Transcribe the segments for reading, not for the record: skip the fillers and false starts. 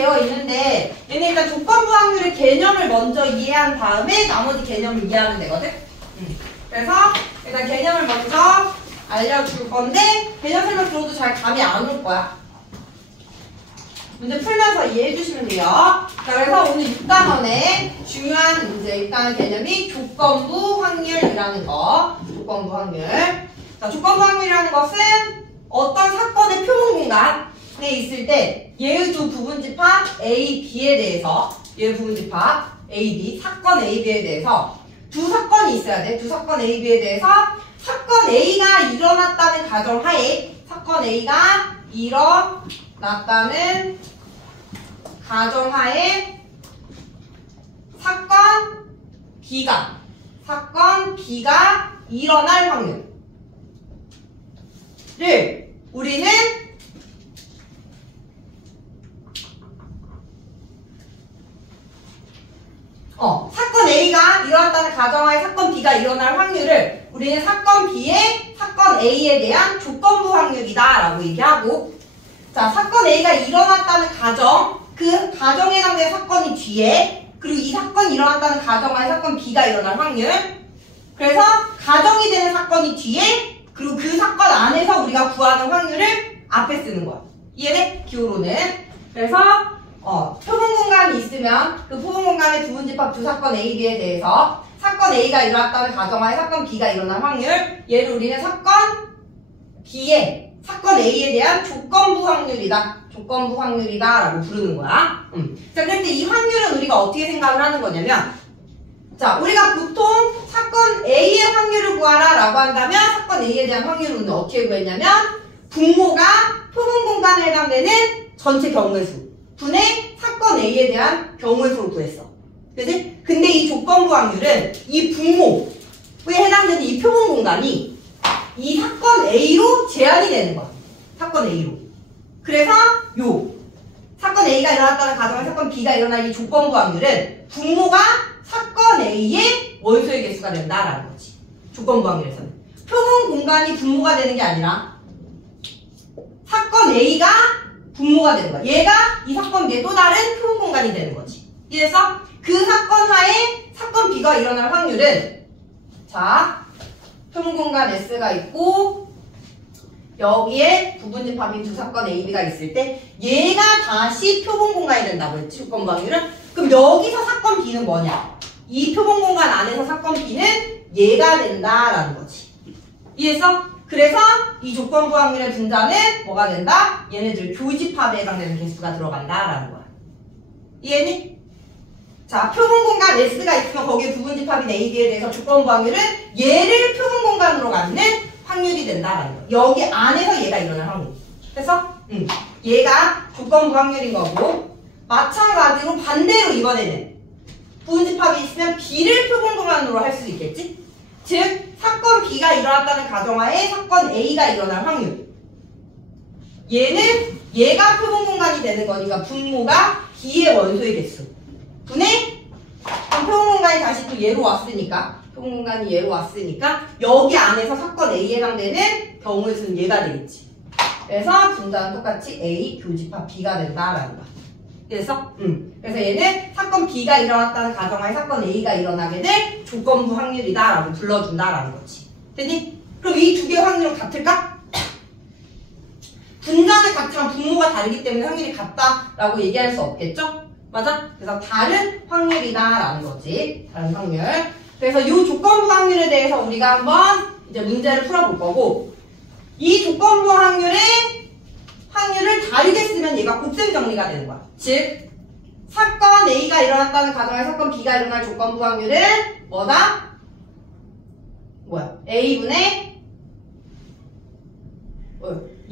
되어 있는데 얘는 일단 조건부 확률의 개념을 먼저 이해한 다음에 나머지 개념을 이해하면 되거든. 그래서 일단 개념을 먼저 알려줄 건데 개념 설명 들어도 잘 감이 안 올 거야. 문제 풀면서 이해해 주시면 돼요. 자, 그래서 오늘 6단원의 중요한 문제, 일단 개념이 조건부 확률이라는 거. 조건부 확률. 자, 조건부 확률이라는 것은 어떤 사건의 표본 공간에 있을 때 얘의 두 부분집합 A, B에 대해서 얘의 부분집합 A, B, 사건 A, B에 대해서 두 사건이 있어야 돼. 두 사건 A, B에 대해서 사건 A가 일어났다는 가정하에 사건 A가 일어났다는 가정하에 사건 B가 일어날 확률을 우리는 사건 A가 일어났다는 가정하에 사건 B가 일어날 확률을 우리는 사건 B의 사건 A에 대한 조건부 확률이다 라고 얘기하고, 자, 사건 A가 일어났다는 가정, 그 가정에 해당되는 사건이 뒤에, 그리고 이 사건이 일어났다는 가정하에 사건 B가 일어날 확률, 그래서 가정이 되는 사건이 뒤에, 그리고 그 사건 안에서 우리가 구하는 확률을 앞에 쓰는 거야. 이해돼? 기호로는. 그래서 표본 공간이 있으면 그 표본 공간의 부분집합 두 사건 A, B에 대해서 사건 A가 일어났다는 가정하에 사건 B가 일어날 확률, 얘를 우리는 사건 B의 사건 A에 대한 조건부 확률이다. 조건부 확률이다 라고 부르는 거야. 자, 그런데 이 확률은 우리가 어떻게 생각을 하는 거냐면, 자, 우리가 보통 사건 A의 확률을 구하라 라고 한다면 사건 A에 대한 확률은 어떻게 구했냐면 분모가 표본 공간에 해당되는 전체 경우의 수 분의 사건 A에 대한 경우의 수를 구했어. 그치? 근데 이 조건부 확률은 이 분모에 해당되는 이 표본 공간이 이 사건 A로 제한이 되는 거야. 사건 A로. 그래서 사건 A가 일어났다는 가정에 사건 B가 일어날 이 조건부 확률은 분모가 사건 A의 원소의 개수가 된다라는 거지. 조건부 확률에서는. 표본 공간이 분모가 되는 게 아니라 사건 A가 분모가 되는 거야. 얘가 이 사건 B의 또 다른 표본 공간이 되는 거지. 이래서 그 사건 하에 사건 B가 일어날 확률은, 자, 표본 공간 S가 있고 여기에 부분집합인 두 사건 A, B가 있을 때 얘가 다시 표본 공간이 된다고 했지. 조건부 확률은. 그럼 여기서 사건 B는 뭐냐? 이 표본 공간 안에서 사건 B는 얘가 된다라는 거지. 이해했어? 그래서 이 조건부 확률의 분자는 뭐가 된다? 얘네들 교집합에 해당되는 개수가 들어간다라는 거야. 이해니? 자, 표본 공간 S가 있으면 거기에 부분집합인 A, B에 대해서 조건부 확률은 얘를 표본 공간으로 갖는 확률이 된다라는 거야. 여기 안에서 얘가 일어날 확률. 그래서 얘가 조건부 확률인 거고, 마찬가지로 반대로 이번에는 부분집합이 있으면 B를 표본 공간으로 할 수 있겠지? 즉 사건 B가 일어났다는 가정하에 사건 A가 일어날 확률, 얘는 얘가 표본 공간이 되는 거니까 분모가 B의 원소의 개수 분의, 그럼 표본 공간이 다시 또 얘로 왔으니까, 표본 공간이 얘로 왔으니까 여기 안에서 사건 A에 해당되는 경우의 수는 얘가 되겠지. 그래서 분자는 똑같이 A 교집합 B가 된다라는 거야. 그래서 얘는 사건 B가 일어났다는 가정하에 사건 A가 일어나게 될 조건부 확률이다라고 불러준다라는 거지. 됐니? 그럼 이 두 개의 확률은 같을까? 분자는 같지만 분모가 다르기 때문에 확률이 같다라고 얘기할 수 없겠죠? 맞아? 그래서 다른 확률이다라는 거지. 다른 확률. 그래서 이 조건부 확률에 대해서 우리가 한번 이제 문제를 풀어볼 거고, 이 조건부 확률을 다르게 쓰면 얘가 곱셈 정리가 되는 거야. 즉, 사건 A가 일어났다는 가정하에 사건 B가 일어날 조건부 확률은 뭐다? 뭐야? A분의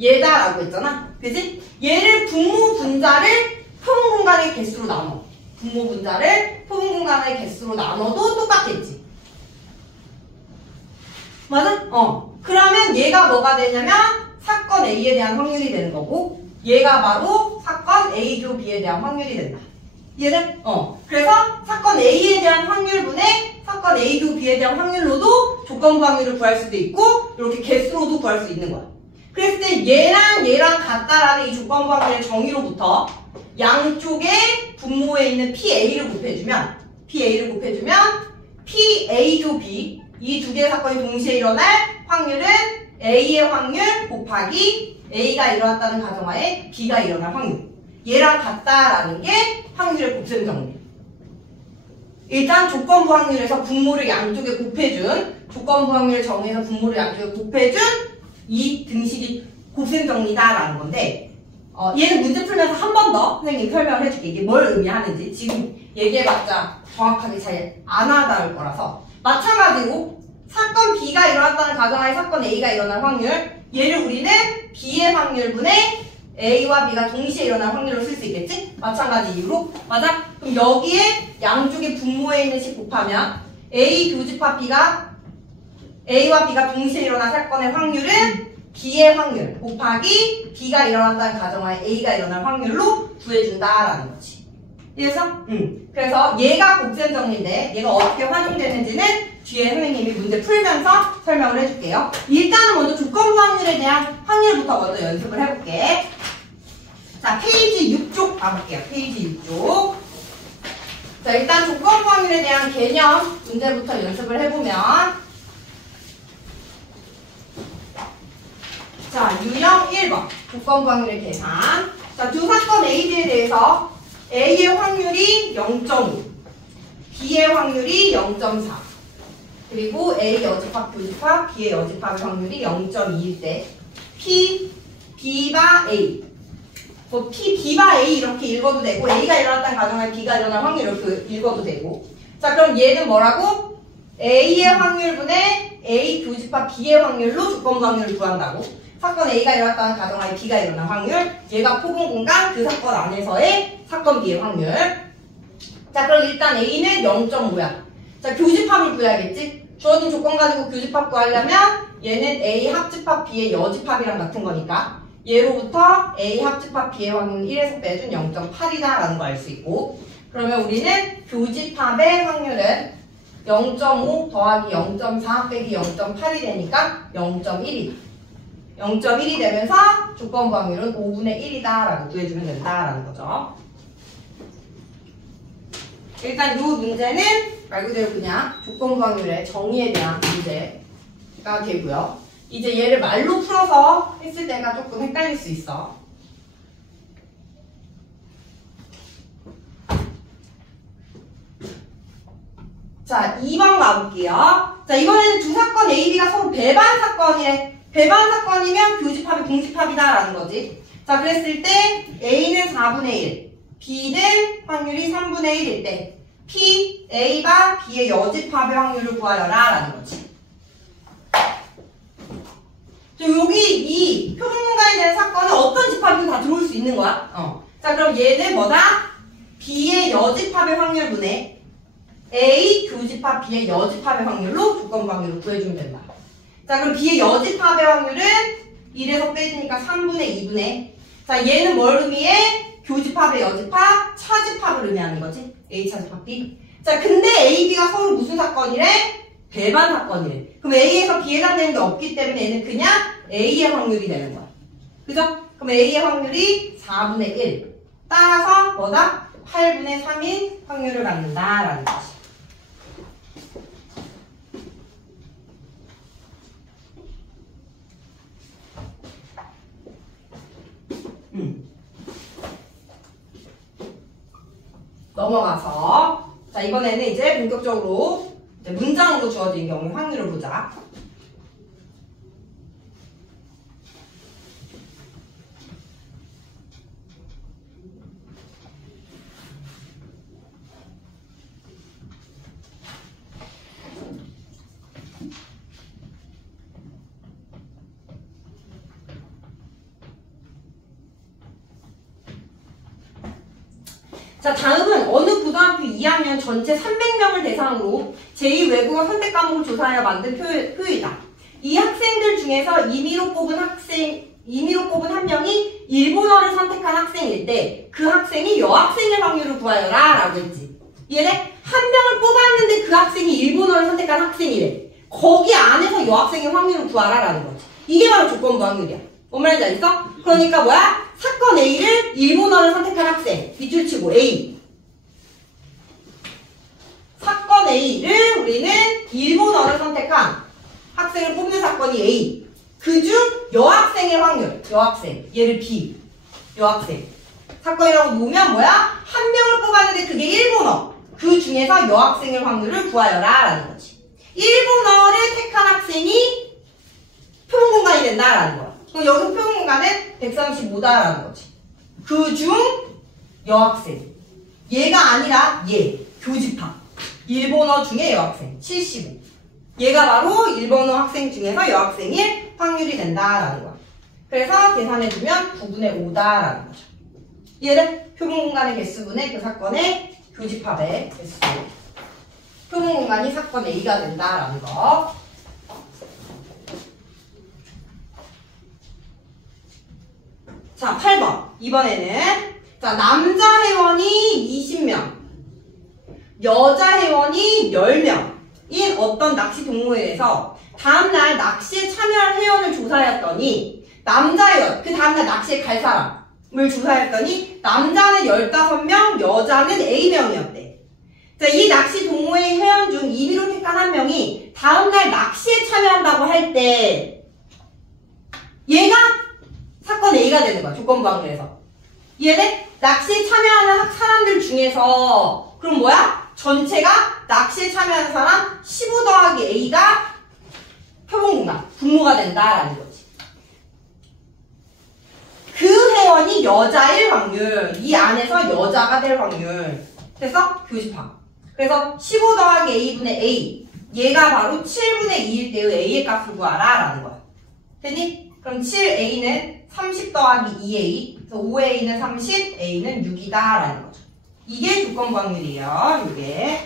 얘다라고 했잖아. 그지? 얘를 분모 분자를 표본 공간의 개수로 나눠. 분모 분자를 표본 공간의 개수로 나눠도 똑같겠지. 맞아? 그러면 얘가 뭐가 되냐면 사건 A에 대한 확률이 되는 거고, 얘가 바로 사건 A 교 B에 대한 확률이 된다. 이해돼? 그래서 사건 A에 대한 확률분의 사건 A 교 B에 대한 확률로도 조건부 확률을 구할 수도 있고, 이렇게 개수로도 구할 수 있는 거야. 그랬을 때 얘랑 같다라는 이 조건부 확률의 정의로부터 양쪽에 분모에 있는 PA를 곱해주면 PA B 이 두 개의 사건이 동시에 일어날 확률은 A의 확률 곱하기 A가 일어났다는 가정하에 B가 일어날 확률. 얘랑 같다라는 게 확률의 곱셈 정리. 일단 조건부 확률에서 분모를 양쪽에 곱해준 조건부 확률 정의에서 분모를 양쪽에 곱해준 이 등식이 곱셈 정리다라는 건데 얘는 문제 풀면서 한 번 더 선생님이 설명을 해줄게. 이게 뭘 의미하는지 지금 얘기해봤자 정확하게 잘 안 와닿을 거라서 마찬가지로 사건 B가 일어났다는 가정하에 사건 A가 일어날 확률 얘를 우리는 B의 확률분의 A와 B가 동시에 일어날 확률로 쓸 수 있겠지? 마찬가지 이유로 맞아? 그럼 여기에 양쪽의 분모에 있는 식 곱하면 A 교집합 B가 A와 B가 동시에 일어날 사건의 확률은 B의 확률 곱하기 B가 일어난다는 가정하에 A가 일어날 확률로 구해준다라는 거지. 그래서 얘가 곱셈 정리인데 얘가 어떻게 활용되는지는 뒤에 선생님이 문제 풀면서 설명을 해줄게요. 일단은 먼저 조건부 확률에 대한 확률부터 먼저 연습을 해볼게. 자, 페이지 6쪽 가볼게요. 페이지 6쪽. 자, 일단 조건부 확률에 대한 개념 문제부터 연습을 해보면 자, 유형 1번 조건부 확률의 계산. 자, 두 사건 A, B에 대해서 A의 확률이 0.5 B의 확률이 0.4 그리고 A 여집합 교집합 B의 여집합의 확률이 0.2일 때 P, B바 A 뭐 P, B바 A 이렇게 읽어도 되고 A가 일어났다는 가정하에 B가 일어날 확률 이렇게 읽어도 되고 자 그럼 얘는 뭐라고? A의 확률분의 A 교집합 B의 확률로 조건부 확률을 구한다고 사건 A가 일어났다는 가정하에 B가 일어날 확률 얘가 포분 공간 그 사건 안에서의 사건 B의 확률 자 그럼 일단 A는 0.5야 자 교집합을 구해야겠지 주어진 조건 가지고 교집합 구하려면 얘는 A 합집합 B의 여집합이랑 같은 거니까 얘로부터 A 합집합 B의 확률은 1에서 빼준 0.8이다 라는 거 알 수 있고 그러면 우리는 교집합의 확률은 0.5 더하기 0.4 빼기 0.8이 되니까 0.1이 0.1이 되면서 조건부 확률은 5분의 1이다 라고 구해주면 된다라는 거죠. 일단 이 문제는 말 그대로 그냥 조건부 확률의 정의에 대한 문제가 되고요. 이제 얘를 말로 풀어서 했을 때가 조금 헷갈릴 수 있어. 자, 2번 가볼게요. 자, 이번에는 두 사건 A, B가 서로 배반 사건이래. 배반 사건이면 교집합이 공집합이다라는 거지. 자, 그랬을 때 A는 4분의 1, B는 확률이 3분의 1일 때 P, A가 B의 여집합의 확률을 구하여라 라는 거지. 여기 이 표준 공간에 대한 사건은 어떤 집합이든 다 들어올 수 있는 거야. 자, 그럼 얘는 뭐다? B의 여집합의 확률분의 A 교집합 B의 여집합의 확률로 조건부 확률을 구해주면 된다. 자, 그럼 B의 여집합의 확률은 1에서 빼주니까 3분의 2분의 자, 얘는 뭘 의미해? 교집합의 여집합, 차집합을 의미하는 거지. A 차집합 B. 자, 근데 A, B가 서로 무슨 사건이래? 배반 사건이래. 그럼 A에서 B에 해당되는 게 없기 때문에 얘는 그냥 A의 확률이 되는 거야. 그죠? 그럼 A의 확률이 4분의 1. 따라서 뭐다? 8분의 3인 확률을 갖는다라는 거지. 넘어가서 자 이번에는 이제 본격적으로 이제 문장으로 주어진 경우의 확률을 보자. 자, 다음은 어느 고등학교 2학년 전체 300명을 대상으로 제2외국어 선택 과목을 조사하여 만든 표이다. 이 학생들 중에서 임의로 뽑은 한 명이 일본어를 선택한 학생일 때 그 학생이 여학생일 확률을 구하여라 라고 했지. 이해돼? 한 명을 뽑았는데 그 학생이 일본어를 선택한 학생이래. 거기 안에서 여학생의 확률을 구하라 라는 거지. 이게 바로 조건부 확률이야. 뭔 말인지 알겠어? 그러니까 뭐야? 사건 A를 일본어를 선택한 학생. 밑줄 치고 A. 사건 A를 우리는 일본어를 선택한 학생을 뽑는 사건이 A. 그중 여학생의 확률. 여학생. 얘를 B. 여학생. 사건이라고 놓으면 뭐야? 한 명을 뽑았는데 그게 일본어. 그 중에서 여학생의 확률을 구하여라 라는 거지. 일본어를 택한 학생이 표본 공간이 된다라는 거야. 그럼 여기서 표본 공간은 135다라는 거지. 그중 여학생. 얘가 아니라 얘. 교집합. 일본어 중에 여학생. 75. 얘가 바로 일본어 학생 중에서 여학생일 확률이 된다라는 거야. 그래서 계산해주면 9분의 5다라는 거죠. 얘는 표본 공간의 개수분의 그 사건의 교집합의 개수. 표본 공간이 사건 A가 된다라는 거. 자, 8번. 이번에는 자, 남자 회원이 20명, 여자 회원이 10명인 어떤 낚시 동호회에서 다음날 낚시에 참여할 회원을 조사했더니 남자 회원, 그 다음날 낚시에 갈 사람을 조사했더니 남자는 15명, 여자는 A명이었대. 자, 이 낚시 동호회 회원 중 임의로 택한 한 명이 다음날 낚시에 참여한다고 할 때 얘가 사건 A가 되는 거야. 조건부 확률에서. 얘는 낚시에 참여하는 사람들 중에서 그럼 뭐야? 전체가 낚시에 참여하는 사람 15 더하기 A가 표본 공간, 분모가 된다라는 거지. 그 회원이 여자일 확률, 이 안에서 여자가 될 확률. 그래서 교집합. 그래서 15 더하기 A분의 A. 얘가 바로 7분의 2일 때의 A의 값을 구하라 라는 거야. 됐니? 그럼 7A는 30 더하기 2A. 그래서 5A는 30, A는 6이다 라는 거죠. 이게 조건부 확률이에요. 이게.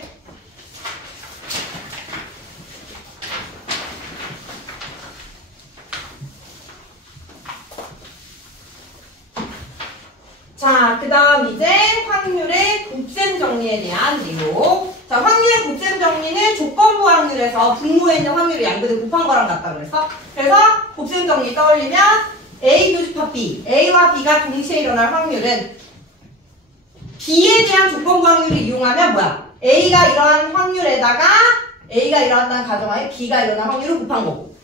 자, 그 다음 이제 확률의 곱셈 정리에 대한 내용. 자, 확률의 곱셈 정리는 조건부 확률에서 분모에 있는 확률을 양변에 곱한 거랑 같다 그랬어. 그래서 곱셈 정리 떠올리면 A 교집합 B, A와 B가 동시에 일어날 확률은 B에 대한 조건부 확률을 이용하면 뭐야? A가 이러한 확률에다가 A가 일어났다는 가정하에 B가 일어날 확률을 곱한 거고,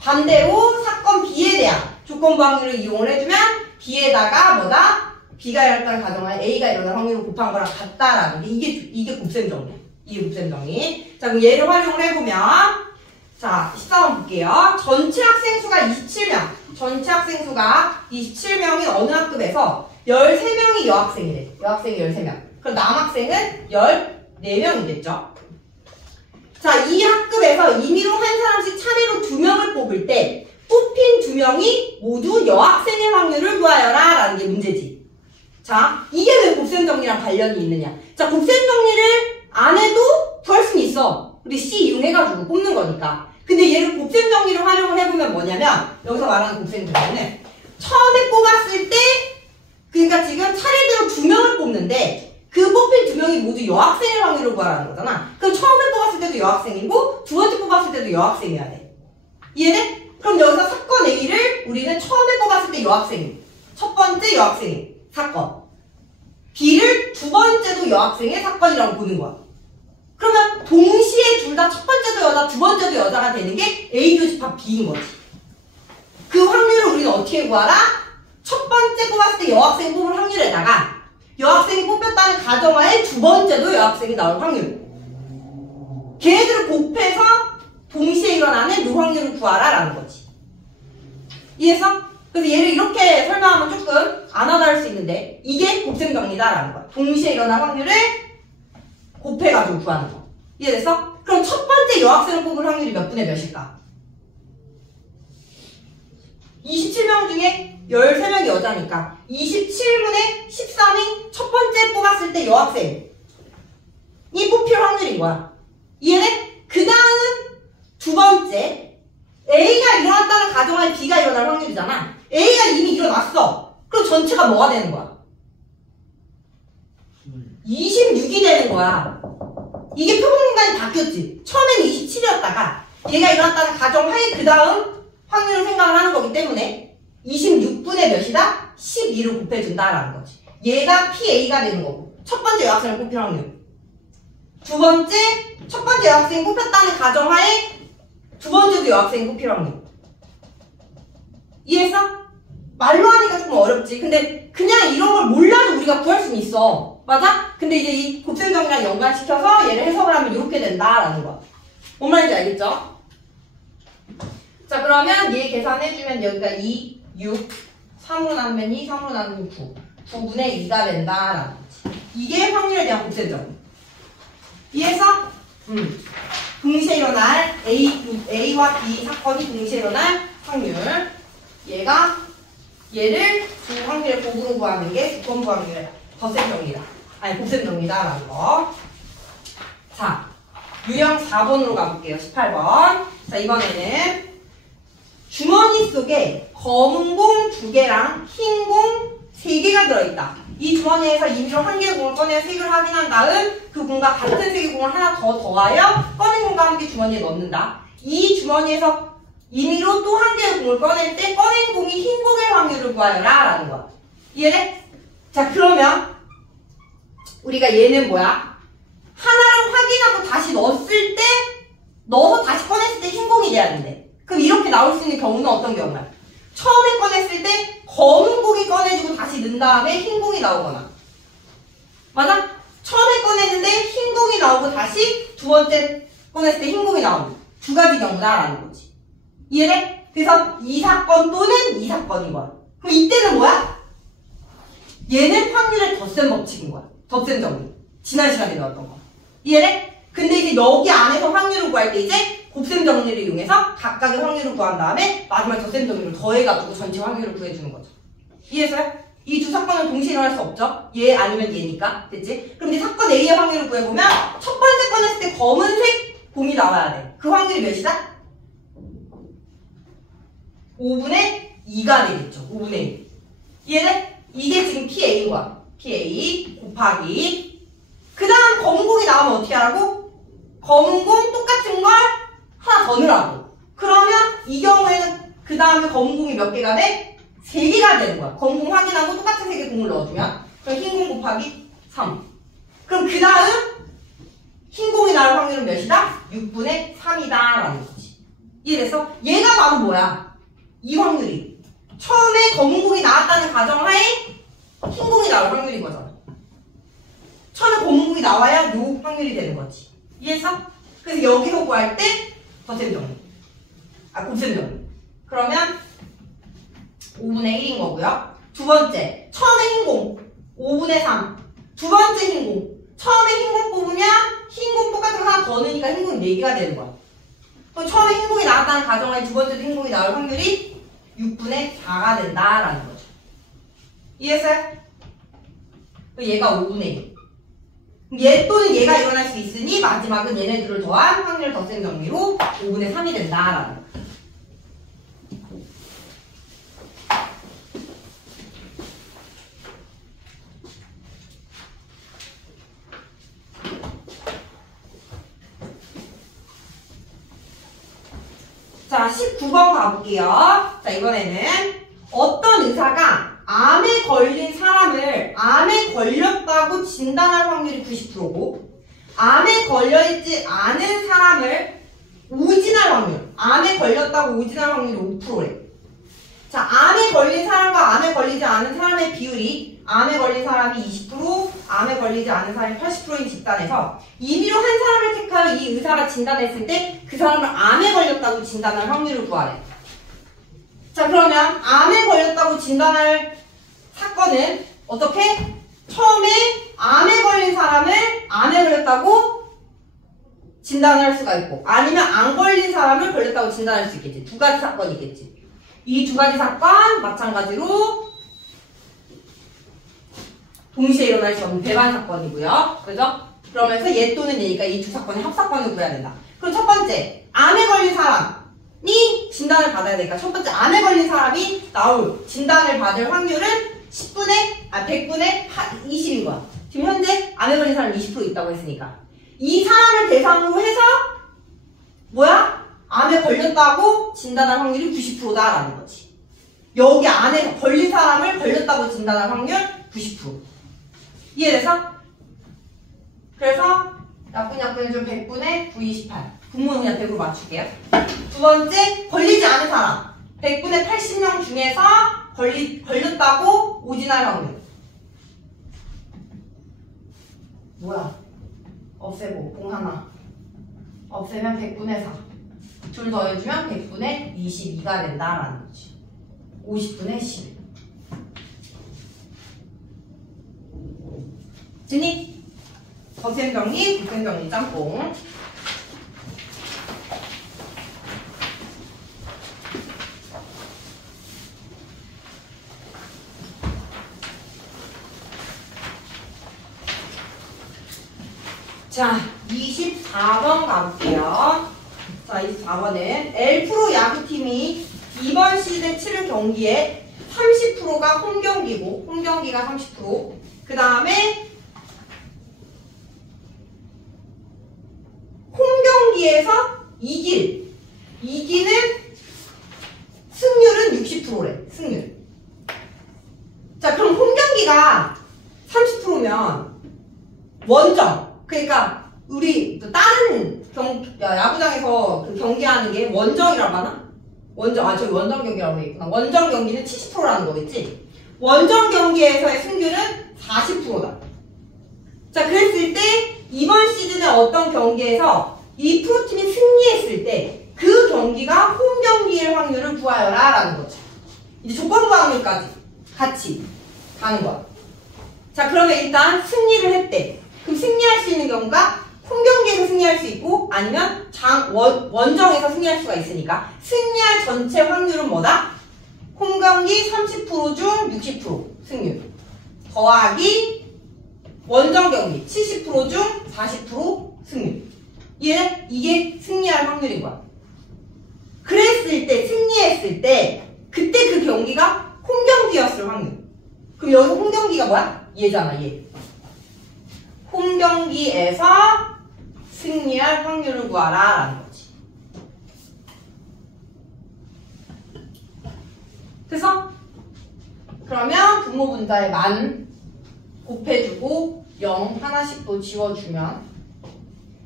반대로 사건 B에 대한 조건부 확률을 이용을 해주면 B에다가 뭐다? B가 일어났다는 가정하에 A가 일어날 확률을 곱한 거랑 같다라는 게 이게 곱셈 정리야. 이게 곱셈 정리. 자, 그럼 얘를 활용을 해보면 자, 14번 볼게요. 전체 학생 수가 27명. 전체 학생 수가 27명인 어느 학급에서 13명이 여학생이래. 여학생이 13명. 그럼 남학생은 14명이겠죠. 자, 이 학급에서 임의로 한 사람씩 차례로 2명을 뽑을 때 뽑힌 2명이 모두 여학생의 확률을 구하여라 라는 게 문제지. 자, 이게 왜 곱셈 정리랑 관련이 있느냐. 자, 곱셈 정리를 안 해도 구할 수는 있어. 우리 C 이용해가지고 뽑는 거니까. 근데 얘를 곱셈 정리를 활용을 해보면 뭐냐면, 여기서 말하는 곱셈 정리는 처음에 뽑았을 때, 그러니까 지금 차례대로 2명을 뽑는데 그 뽑힌 2명이 모두 여학생의 확률을 구하라는 거잖아. 그럼 처음에 뽑았을 때도 여학생이고 두 번째 뽑았을 때도 여학생이어야 돼. 이해돼? 그럼 여기서 사건 A를 우리는 처음에 뽑았을 때 여학생이, 첫 번째 여학생이 사건, B를 두 번째도 여학생의 사건이라고 보는 거야. 그러면 동시에 둘 다 첫 번째도 여자, 두 번째도 여자가 되는 게 A 교집합 B인 거지. 그 확률을 우리는 어떻게 구하라? 첫 번째 뽑았을 때 여학생 뽑을 확률에다가 여학생이 뽑혔다는 가정하에 두 번째도 여학생이 나올 확률. 걔네들을 곱해서 동시에 일어나는 요 확률을 구하라 라는 거지. 이해했어? 그래서 얘를 이렇게 설명하면 조금 안 와닿을 수 있는데 이게 곱셈 정리다 라는 거야. 동시에 일어날 확률을 곱해가지고 구하는 거. 이해됐어? 그럼 첫 번째 여학생을 뽑을 확률이 몇 분의 몇일까? 27명 중에 13명이 여자니까 27분의 13이 첫 번째 뽑았을 때 여학생이 뽑힐 확률인 거야. 이해돼? 그 다음 두 번째 A가 일어났다는 가정하에 B가 일어날 확률이잖아. A가 이미 일어났어. 그럼 전체가 뭐가 되는 거야? 26이 되는 거야. 이게 표본 공간이 바뀌었지. 처음에는 27이었다가 얘가 일어났다는 가정하에 그 다음 확률을 생각을 하는 거기 때문에 26분의 몇이다? 12를 곱해준다라는 거지. 얘가 PA가 되는 거고. 첫 번째 여학생을 꼽힐 확률. 두 번째, 첫 번째 여학생이 꼽혔다는 가정하에 두 번째도 여학생이 꼽힐 확률. 이해했어? 말로 하니까 조금 어렵지. 근데 그냥 이런 걸 몰라도 우리가 구할 수는 있어. 맞아? 근데 이제 이 곱셈정리랑 연관시켜서 얘를 해석을 하면 이렇게 된다라는 거야. 뭔 말인지 알겠죠? 자, 그러면 얘 계산해주면 여기가 2, 6, 3으로 나누면 2, 3으로 나누면 9. 9분의 2가 된다라는 거지. 이게 확률에 대한 곱셈정리. 이해했어? 동시에 일어날 A와 B 사건이 동시에 일어날 확률. 얘를 두 확률의 곱으로 구하는 게 조건부 확률이다. 덧셈정리다. 아니, 곱셈정리다라는 거. 자, 유형 4번으로 가볼게요. 18번. 자, 이번에는 주머니 속에 검은 공 2개랑 흰 공 3개가 들어있다. 이 주머니에서 임의로 한 개의 공을 꺼내 색을 확인한 다음 그 공과 같은 색의 공을 하나 더 더하여 꺼낸 공과 함께 주머니에 넣는다. 이 주머니에서 임의로 또 한 개의 공을 꺼낼 때 꺼낸 공이 흰 공의 확률을 구하여라 라는 거야. 이해돼? 자, 그러면 우리가 얘는 뭐야? 하나를 확인하고 다시 넣어서 다시 꺼냈을 때 흰 공이 돼야 된대. 그럼 이렇게 나올 수 있는 경우는 어떤 경우야? 처음에 꺼냈을 때 검은 공이 꺼내주고 다시 넣은 다음에 흰 공이 나오거나. 맞아? 처음에 꺼냈는데 흰 공이 나오고 다시 두 번째 꺼냈을 때 흰 공이 나오는 두 가지 경우다라는 거지. 이해돼? 그래서 이 사건 또는 이 사건인 거야. 그럼 이때는 뭐야? 얘는 확률의 덧셈 법칙인 거야. 덧셈 정리. 지난 시간에 배웠던 거. 이해돼? 근데 이제 여기 안에서 확률을 구할 때 이제 곱셈 정리를 이용해서 각각의 확률을 구한 다음에 마지막 덧셈 정리를 더해가지고 전체 확률을 구해주는 거죠. 이해했어요? 이 두 사건은 동시에 일어날 수 없죠? 얘 아니면 얘니까. 됐지? 그럼 이제 사건 A의 확률을 구해보면 첫 번째 꺼냈을 때 검은색 공이 나와야 돼. 그 확률이 몇이다? 5분의 2가 되겠죠. 5분의 2. 이해돼? 이게 지금 PA인 거야. PA 곱하기. 그 다음 검은 공이 나오면 어떻게 하라고? 검은 공 똑같은 걸 하나 더 넣으라고. 그러면 이 경우에는 그 다음에 검은 공이 몇 개가 돼? 3개가 되는 거야. 검은 공 확인하고 똑같은 3개 공을 넣어주면. 그럼 흰 공 곱하기 3. 그럼 그 다음 흰 공이 나올 확률은 몇이다? 6분의 3이다 라는 거지. 이해됐어? 얘가 바로 뭐야? 이 확률이. 처음에 검은 공이 나왔다는 가정하에 흰 공이 나올 확률인 거잖아. 처음에 검은 공이 나와야 요 확률이 되는 거지. 이해했어? 그래서 여기서 구할 때 덧셈 정리. 곱셈 정리. 그러면 5분의 1인 거고요. 두 번째, 처음에 흰 공 5분의 3. 두 번째 흰 공. 처음에 흰 공 뽑으면 흰 공 똑같은 거 하나 더 넣으니까 흰 공이 4개가 되는 거야. 그럼 처음에 흰 공이 나왔다는 가정하에 두 번째도 흰 공이 나올 확률이 6분의 4가 된다라는 거죠. 이해했어요? 얘가 5분의 1. 얘 또는 얘가 일어날 수 있으니 마지막은 얘네들을 더한 확률 덧셈 정리로 5분의 3이 된다라는 거. 자, 19번 가볼게요. 자, 이번에는 어떤 의사가 암에 걸린 사람을 암에 걸렸다고 진단할 확률이 90%고 암에 걸려있지 않은 사람을 오진할 확률, 암에 걸렸다고 오진할 확률이 5%래. 자, 암에 걸린 사람과 암에 걸리지 않은 사람의 비율이 암에 걸린 사람이 20%, 암에 걸리지 않은 사람이 80%인 집단에서 임의로 한 사람을 택하여 이 의사가 진단했을 때 그 사람을 암에 걸렸다고 진단할 확률을 구하래. 자, 그러면 암에 걸렸다고 진단할 사건은 어떻게? 처음에 암에 걸린 사람을 암에 걸렸다고 진단할 수가 있고 아니면 안 걸린 사람을 걸렸다고 진단할 수 있겠지. 두 가지 사건이겠지. 이 두 가지 사건 마찬가지로 동시에 일어날 수 없는 배반 사건이고요. 그죠? 그러면서 얘 또는 얘니까 이 두 사건의 합사건을 구해야 된다. 그럼 첫 번째, 암에 걸린 사람이 진단을 받아야 되니까 첫 번째 암에 걸린 사람이 나올 진단을 받을 확률은 100분의 20인 거야. 지금 현재 암에 걸린 사람이 20% 있다고 했으니까. 이 사람을 대상으로 해서 뭐야? 암에 걸렸다고 진단할 확률이 90%다라는 거지. 여기 안에서 걸린 사람을 걸렸다고 진단할 확률 90%. 이해돼서? 그래서 약분이 좀 100분의 9, 28. 분모는 그냥 100으로 맞출게요. 두 번째, 걸리지 않은 사람. 100분의 80명 중에서 걸렸다고 오진할 확률. 뭐야? 없애고, 공 하나. 없애면 100분의 4. 둘 더해주면 100분의 22가 된다라는 거지. 50분의 11. 됐니? 거셈 정리, 곱셈 정리 짬뽕. 자, 24번 가볼게요. 자, 24번은 L 프로 야구팀이 이번 시즌 치른 경기에 30%가 홈경기고, 홈경기가 30%. 그 다음에 홈경기에서 이기는 승률은 60%래, 승률. 자, 그럼 홈경기가 30%면 원정. 그러니까 우리 다른 야구장에서 그 경기하는 게 원정이라고 하나? 저기 원정 경기라고 했구나. 원정 경기는 70%라는 거겠지? 원정 경기에서의 승률은 40%다. 자, 그랬을 때 이번 시즌에 어떤 경기에서 이 프로팀이 승리했을 때 그 경기가 홈 경기일 확률을 구하여라 라는 거죠. 이제 조건부 확률까지 같이 가는 거야. 자, 그러면 일단 승리를 했대. 그럼 승리할 수 있는 경우가 홈 경기에서 승리할 수 있고 아니면 원정에서 승리할 수가 있으니까 승리할 전체 확률은 뭐다? 홈 경기 30% 중 60% 승률 더하기 원정 경기 70% 중 40% 승률. 이게 승리할 확률인 거야. 그랬을 때, 승리했을 때 그때 그 경기가 홈 경기였을 확률. 그럼 여기서 홈 경기가 뭐야? 얘잖아, 얘. 홈 경기에서 승리할 확률을 구하라 라는 거지. 그래서 그러면 분모 분자에 만 곱해주고 0 하나씩 또 지워주면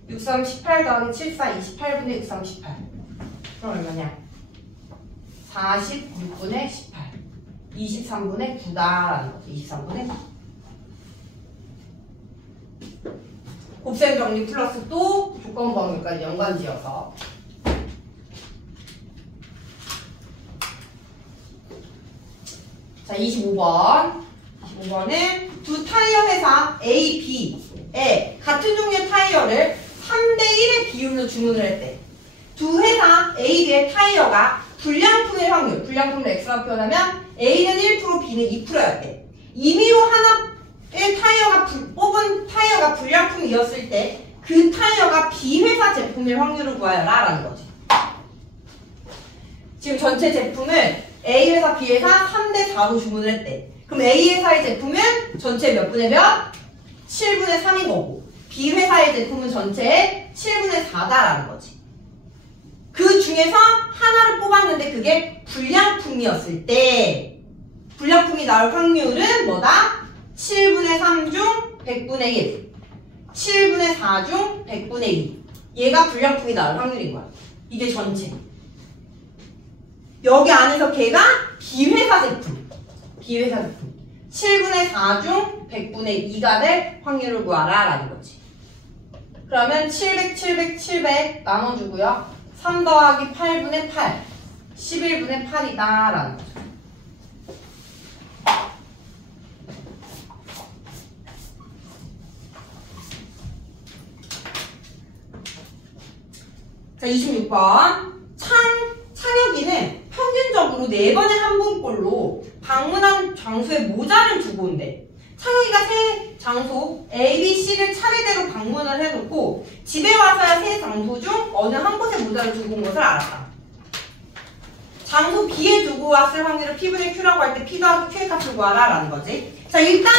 6, 3, 18 더하기 7, 4, 28분의 6, 3, 18. 그럼 얼마냐? 46분의 18. 23분의 9다라는 거죠. 23분의 9. 곱셈 정리 플러스 또 조건부 확률까지 연관지어서 자, 25번은 두 타이어 회사 A, B에 같은 종류의 타이어를 3대1의 비율로 주문을 했대. 두 회사 A, B의 타이어가 불량품일 확률, 불량품을 X라고 표현하면 A는 1%, B는 2%였대. 임의로 하나의 뽑은 타이어가 불량품이었을 때 그 타이어가 B 회사 제품일 확률을 구하여라 라는 거지. 지금 전체 제품을 A 회사, B 회사 3대4로 주문을 했대. 그럼 A 회사의 제품은 전체 몇 분의 몇? 7분의 3인 거고 B 회사의 제품은 전체의 7분의 4다라는 거지. 그 중에서 하나를 뽑았는데 그게 불량품이었을 때 불량품이 나올 확률은 뭐다? 7분의 3 중 100분의 1 7분의 4 중 100분의 2 얘가 불량품이 나올 확률인 거야. 이게 전체. 여기 안에서 걔가 B회사 제품. B회사 제품. 7분의 4 중 100분의 2가 될 확률을 구하라 라는 거지. 그러면 700, 700, 700 나눠주고요. 3 더하기 8분의 8. 11분의 8이다 라는 거죠. 자, 26번. 창혁이는 평균적으로 4번에 한 분꼴로 방문한 장소에 모자를 두고 온대. 창혁이가 세 장소 A, B, C를 차례대로 방문을 해놓고 집에 와서야 세 장소 중 어느 한 곳에 모자를 두고 온 것을 알았다. 장소 B에 두고 왔을 확률을 P분의 Q라고 할 때 P 더하기 Q의 값을 구하라 라는 거지. 자, 일단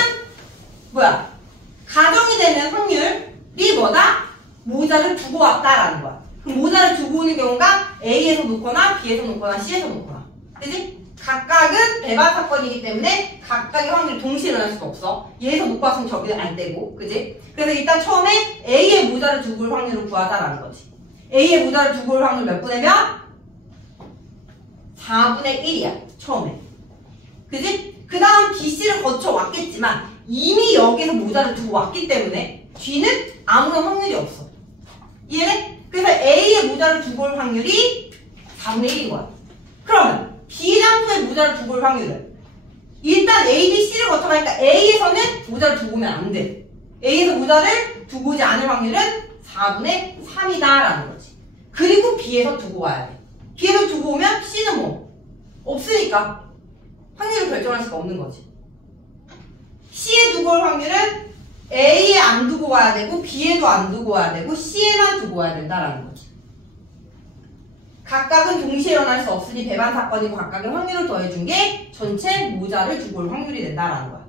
가정이 되는 확률이 뭐다? 모자를 두고 왔다라는 거야. 그럼 모자를 두고 오는 경우가 A에서 놓거나 B에서 놓거나 C에서 놓거나. 그지? 각각은 배반 사건이기 때문에 각각의 확률이 동시에 일어날 수가 없어. 얘에서 못 봤으면 저기는 안 되고, 그지? 그래서 일단 처음에 A의 모자를 두고 올 확률을 구하자라는 거지. A의 모자를 두고 올 확률 몇 분의 몇? 4분의 1이야, 처음에. 그지? 그 다음 BC를 거쳐 왔겠지만 이미 여기서 모자를 두고 왔기 때문에 D는 아무런 확률이 없어. 이해해? 그래서 A의 모자를 두고 올 확률이 4분의 1인 거야. 그러면 B 장소에 모자를 두고 올 확률은 일단 A, B, C를 거쳐가니까 A에서는 모자를 두고 오면 안 돼. A에서 모자를 두고 오지 않을 확률은 4분의 3이다 라는 거지. 그리고 B에서 두고 와야 돼. B에서 두고 오면 C는 뭐? 없으니까 확률을 결정할 수가 없는 거지. C에 두고 올 확률은 A에 안 두고 와야 되고 B에도 안 두고 와야 되고 C에만 두고 와야 된다라는 거지. 각각은 동시에 일어날 수 없으니 배반 사건이고 각각의 확률을 더해준 게 전체 모자를 두고 올 확률이 된다라는 거야.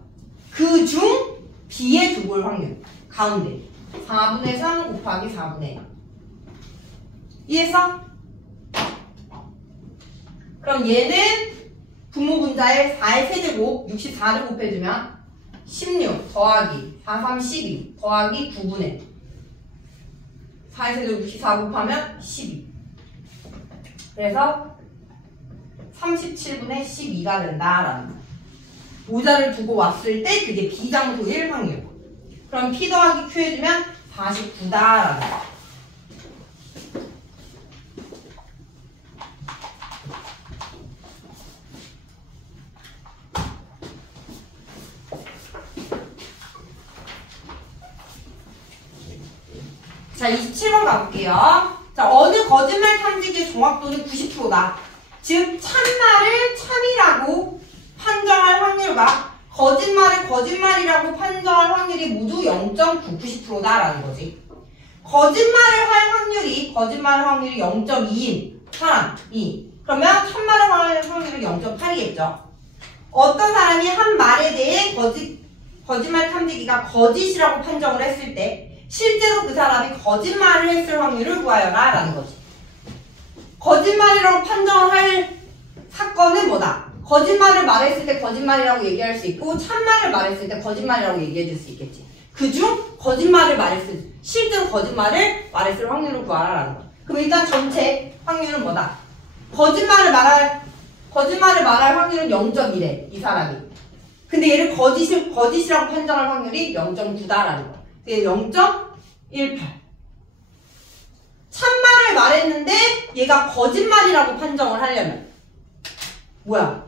그 중 B에 두고 올 확률 가운데 4분의 3 곱하기 4분의 1 이해했어? 그럼 얘는 분모분자에 4의 세제곱 64를 곱해주면 16 더하기 4, 3, 12 더하기 9분의 4의 세제곱 64 곱하면 12 그래서 37분의 12가 된다라는 거야. 모자를 두고 왔을 때 그게 B장소일 확률. 그럼 P 더하기 Q 해주면 49다라는 거야. 자, 27번 가볼게요. 자, 어느 거짓말 탐지기의 정확도는 90%다. 즉, 참말을 참이라고 판정할 확률과 거짓말을 거짓말이라고 판정할 확률이 모두 0.990%다라는 거지. 거짓말을 할 확률이 0.2인 사람이 그러면 참말을 할 확률은 0.8이겠죠. 어떤 사람이 한 말에 대해 거짓말 탐지기가 거짓이라고 판정을 했을 때 실제로 그 사람이 거짓말을 했을 확률을 구하여라 라는 거지. 거짓말이라고 판정을 할 사건은 뭐다? 거짓말을 말했을 때 거짓말이라고 얘기할 수 있고 참말을 말했을 때 거짓말이라고 얘기해 줄 수 있겠지. 그중 거짓말을 말했을 실제로 거짓말을 말했을 확률을 구하라 라는 거야. 그럼 일단 전체 확률은 뭐다? 거짓말을 말할 확률은 0.1에 이 사람이. 근데 얘를 거짓이라고 판정할 확률이 0.9다라는 거야. 0.18. 참말을 말했는데 얘가 거짓말이라고 판정을 하려면 뭐야?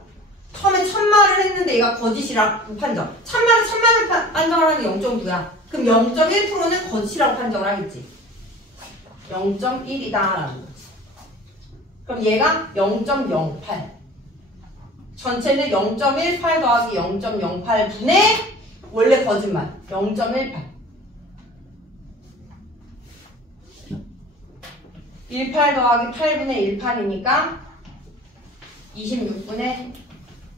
처음에 참말을 했는데 얘가 거짓이라고 판정. 참말을 판정을 하는 게 0.9야. 그럼 0.1%는 거짓이라고 판정을 하겠지. 0.1이다라는 거지. 그럼 얘가 0.08. 전체는 0.18 더하기 0.08분의 원래 거짓말 0.18. 18 더하기 8분의 1판이니까 26분의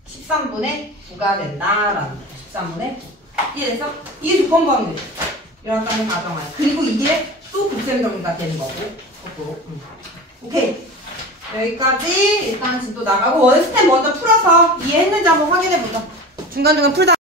13분의 9가 된다라는 거야. 13분의 9. 이래서 이게 조건부 확률. 이렇다는 가정하에. 그리고 이게 또 곱셈정리가 되는 거고. 거꾸로. 오케이. 여기까지 일단 진도 나가고 원스텝 먼저 풀어서 이해했는지 한번 확인해보자. 중간중간 풀다